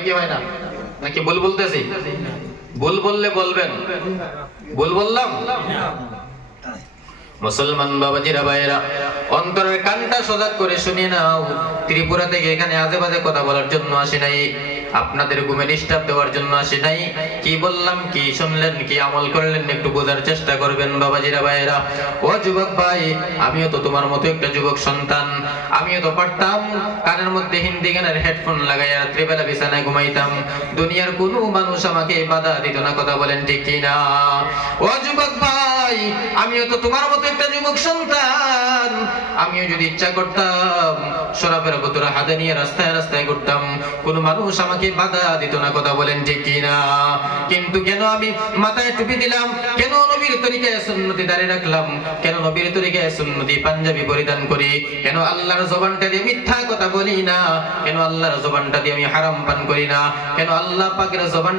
হয় কি হয় না? নাকি ভুল বলতেছি? ভুল বললে বলবেন, ভুল বললাম? মুসলমান বাবাজিরা ভাইরা, অন্তরের কানটা সজাগ করে শুনিয়ে নাও। ত্রিপুরা থেকে এখানে আজে বাজে কথা বলার জন্য আসি নাই, আপনাদের ঘুমে ডিস্টার্ব দেওয়ার জন্য আসি নাই। কি বললাম, কি শুনলেন, কি আমল করলেন, একটু বোঝার চেষ্টা করবেন বাবাজিরা ভাইরা। ও যুবক ভাই, আমিও তো তোমার মতো একটা যুবক সন্তান। আমিও তো পারতাম কানের মধ্যে হিন্দি গানের হেডফোন লাগাইয়া রাত্রিবেলা বিছানায় ঘুমাইতাম। দুনিয়ার কোনো মানুষ আমাকে বাধা দিত না, কথা বলেন ঠিক কিনা? ও যুবক ভাই, আমিও তো তোমার মতো একটা যুবক সন্তান। আমিও যদি ইচ্ছা করতাম শরাবের বোতল হাতে নিয়ে রাস্তায় রাস্তায় ঘুরতাম, কোন মানুষ আমাকে বাধা দিত না, কথা বলেন ঠিক কিনা? কিন্তু কেন আমি মাথায় টুপি দিলাম, কেন নবীর তরিকায় সুন্নতি দাঁড়িয়ে রাখলাম, কেন নবীর তরিকায় সুন্নতি পাঞ্জাবি পরিধান করি, কেন আল্লাহর জবানটা দিয়ে মিথ্যা কথা বলি না, কেন আল্লাহর জবানটা দিয়ে আমি হারাম পান করি না, কেন আল্লাহ পাকের জবানটা